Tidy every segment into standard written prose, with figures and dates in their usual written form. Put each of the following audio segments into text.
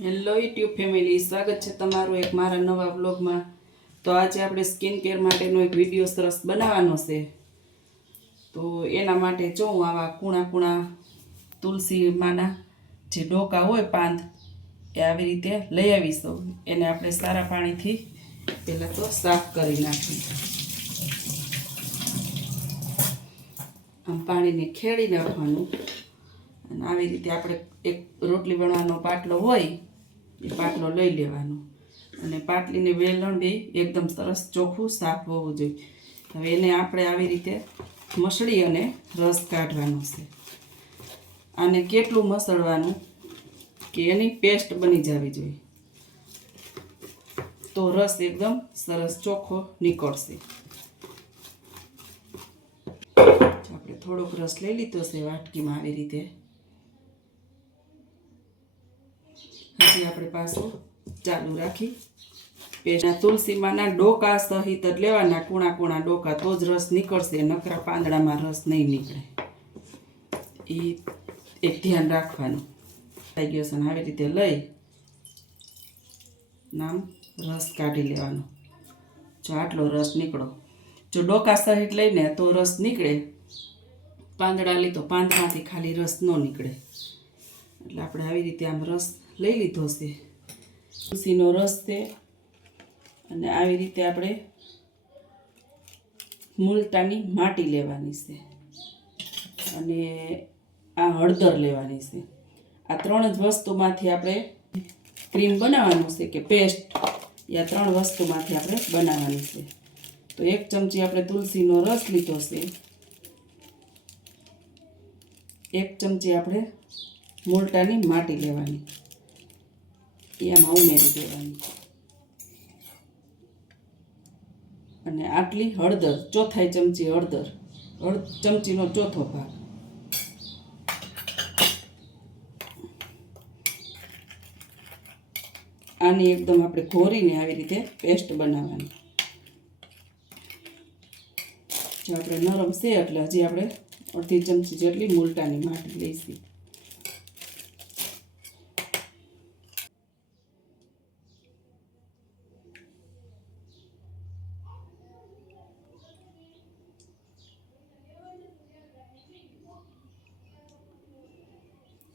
Hello YouTube family, સ્વાગત છે તમારું એક મારા નવા વ્લોગમાં। તો આજે આપણે સ્કિન કેર માટેનો એક વિડીયો સરસ બનાવવાનો છે। તો એના માટે જો હું આવા કૂણા કૂણા તુલસી માના જે ડોકા હોય પાંદ એ આવી રીતે લઈ આવીશું। એને આપણે સારા પાણીથી પહેલાં તો સાફ કરી નાખીએ। આમ પાણીને ખેડી નાખવાનું અને આવી રીતે આપણે એક રોટલી બનાવવાનો પાટલો હોય એ પાટલો લઈ લેવાનો અને પાટલીને વેલણ બે એકદમ સરસ ચોખ્ખું સાફ હોવું જોઈએ। હવે એને આપણે આવી રીતે મસળી અને રસ કાઢવાનો છે। આને કેટલું મસળવાનું કે એની પેસ્ટ બની જવી જોઈએ, તો રસ એકદમ સરસ ચોખ્ખો નીકળશે। આપણે થોડોક રસ લઈ લીધો છે વાટકીમાં આવી રીતે। હજી આપણે પાછું ચાલુ રાખી પેસ્ટ તુલસીમાંના ડોકા સહિત જ લેવાના, કૂણા કૂણા ડોકા, તો જ રસ નીકળશે, નકરા પાંદડામાં રસ નહીં નીકળે, એ એક ધ્યાન રાખવાનું। થઈ ગયો છે ને આવી રીતે લઈ નામ રસ કાઢી લેવાનો। જો આટલો રસ નીકળો, જો ડોકા સહિત લઈને તો રસ નીકળે, પાંદડા લઈ તો પાંદડામાંથી ખાલી રસ ન નીકળે। એટલે આપણે આવી રીતે આમ રસ લઈ લીધો છે, તુલસીનો રસ છે। અને આવી રીતે આપણે મુલતાની માટી લેવાની છે અને આ હળદર લેવાની છે। આ ત્રણ જ વસ્તુમાંથી આપણે ક્રીમ બનાવવાનું છે કે પેસ્ટ, આ ત્રણ વસ્તુમાંથી આપણે બનાવવાની છે। તો એક ચમચી આપણે તુલસીનો રસ લીધો છે, એક ચમચી આપણે મુલતાની માટી લેવાની, એમાં ઉમેરી દેવાની, અને આટલી હળદર, ચોથાઈ ચમચી હળદર, ચમચીનો ચોથો ભાગ। આની એકદમ આપણે ઘોરીને આવી રીતે પેસ્ટ બનાવવાની। જો આપણે નરમ છે એટલે હજી આપણે અડધી ચમચી જેટલી મુલતાની માટી લઈશું।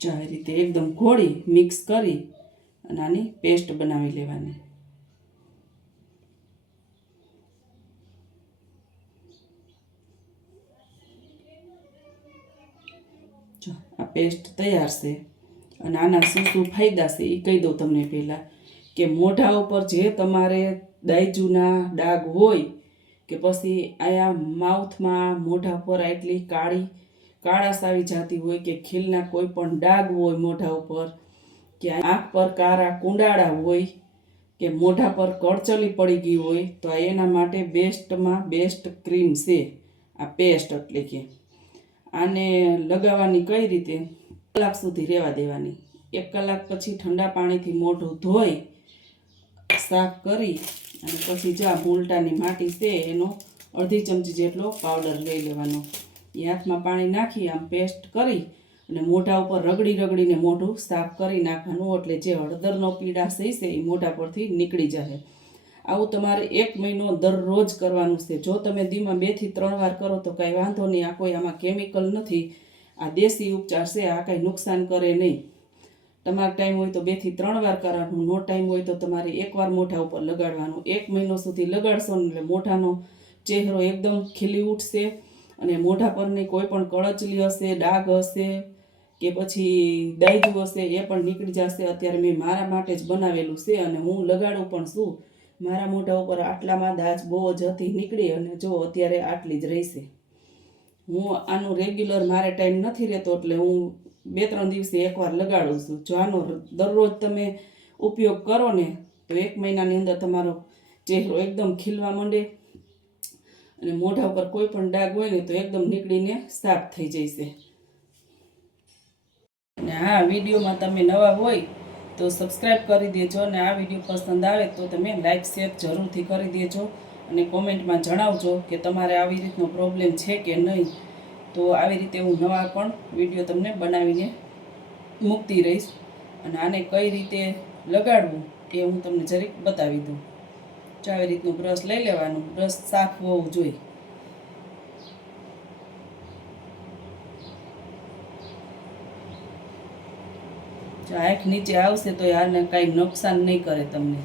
જો આવી રીતે એકદમ ઘોળી મિક્સ કરી અને આની પેસ્ટ બનાવી લેવાની। જો આ પેસ્ટ તૈયાર છે। અને આના શું શું ફાયદા છે એ કહી દઉં તમને પહેલાં, કે મોઢા ઉપર જે તમારે દાયજુના ડાઘ હોય કે પછી આયા માઉથમાં મોઢા પર આટલી કાળાશ આવી જતી હોય, કે ખીલના કોઈ પણ ડાઘ હોય મોઢા ઉપર, કે આંખ પર કાળા કુંડાળા હોય, કે મોઢા પર કરચલી પડી ગઈ હોય, તો એના માટે બેસ્ટમાં બેસ્ટ ક્રીમ છે આ પેસ્ટ। એટલે કે આને લગાવવાની કઈ રીતે, કલાક સુધી રહેવા દેવાની, 1 કલાક પછી ઠંડા પાણીથી મોઢું ધોઈ સાફ કરી અને પછી જા મુલતાની માટી છે એનો અડધી ચમચી જેટલો પાવડર લઈ લેવાનો, એ હાથમાં પાણી નાખી આમ પેસ્ટ કરી અને મોઢા ઉપર રગડીને મોઢું સાફ કરી નાખવાનું। એટલે જે હળદરનો પીડાશ છે એ મોઢા પરથી નીકળી જાય। આવું તમારે 1 મહિનો દરરોજ કરવાનું છે। જો તમે દીમાં 2 થી 3 વાર કરો તો કાંઈ વાંધો નહીં, આ કોઈ આમાં કેમિકલ નથી, આ દેશી ઉપચાર છે, આ કાંઈ નુકસાન કરે નહીં। તમારે ટાઈમ હોય તો 2 થી 3 વાર કરવાનું, નો ટાઈમ હોય તો તમારે 1 વાર મોઢા ઉપર લગાડવાનું। 1 મહિનો સુધી લગાડશો ને એટલે મોઢાનો ચહેરો એકદમ ખીલી ઉઠશે અને મોઢા પરની કોઈ પણ કળચલી હશે, ડાઘ હશે કે પછી દાયજુ હશે એ પણ નીકળી જશે। અત્યારે મેં મારા માટે જ બનાવેલું છે અને હું લગાડું પણ છું। મારા મોઢા ઉપર આટલામાં દાજ બહુ જ હતી, નીકળી અને જો અત્યારે આટલી જ રહેશે। હું આનું રેગ્યુલર મારે ટાઈમ નથી રહેતો એટલે હું 2-3 દિવસે એકવાર લગાડું છું। જો આનો દરરોજ તમે ઉપયોગ કરો ને તો 1 મહિનાની અંદર તમારો ચહેરો એકદમ ખીલવા માંડે અને મોઢા ઉપર કોઈ પણ ડાઘ હોય ને તો એકદમ નીકળીને સાફ થઈ જશે। અને આ વિડીયોમાં તમે નવા હોય તો સબસ્ક્રાઈબ કરી દેજો, અને આ વિડીયો પસંદ આવે તો તમે લાઈક શેર જરૂરથી કરી દેજો અને કોમેન્ટમાં જણાવજો કે તમારે આવી રીતનો પ્રોબ્લેમ છે કે નહીં। તો આવી રીતે હું નવા પણ વિડીયો તમને બનાવીને મૂકતી રહીશ। અને આને કઈ રીતે લગાડવું એ હું તમને જરીક બતાવી દઉં. જો આવી રીતનું બ્રશ લઈ લેવાનું, બ્રશ સાફ હોવું જોઈએ. જો આંખ નીચે આવશે તો આને કાંઈ નુકસાન નહીં કરે તમને.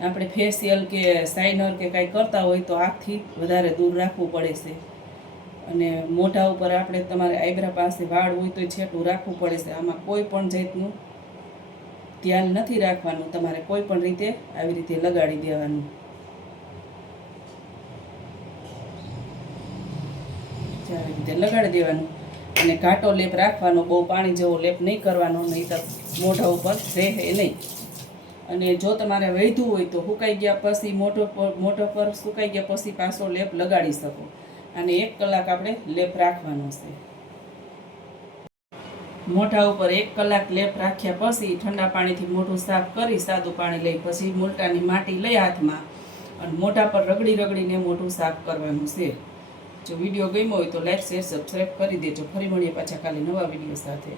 આપણે ફેશિયલ કે શાઇનર કે કાંઈ કરતા હોય તો આંખથી વધારે દૂર રાખવું પડે છે. અને મોઢા ઉપર આપણે તમારે આઈબ્રા પાસે વાળ હોય તો છેટું રાખવું પડે છે. આમાં કોઈ પણ જાતનું ધ્યાન નથી રાખવાનું, તમારે કોઈ પણ રીતે આવી રીતે લગાડી દેવાનું. આવી રીતે લગાડી દેવાનું અને ઘાટો લેપ રાખવાનો, બહુ પાણી જેવો લેપ નહીં કરવાનો, નહીં તો મોઢા ઉપર રહે નહીં. અને જો તમારે વધ્યું હોય તો સુકાઈ ગયા પછી મોઢા પર સુકાઈ ગયા પછી પાછો લેપ લગાડી શકો. અને 1 કલાક આપણે લેપ રાખવાનો છે. મોઢા ઉપર 1 કલાક લેપ રાખ્યા પછી ઠંડા પાણીથી મોઢું સાફ કરી, સાદું પાણી લઈ પછી મુલતાની માટી લઈ હાથમાં અને મોઢા પર રગડી રગડીને મોઢું સાફ કરવાનું છે. જો વિડીયો ગમ્યો હોય તો લાઈક, શેર, સબસ્ક્રાઈબ કરી દેજો. ફરી મળીએ પાછા કાલે નવા વિડીયો સાથે.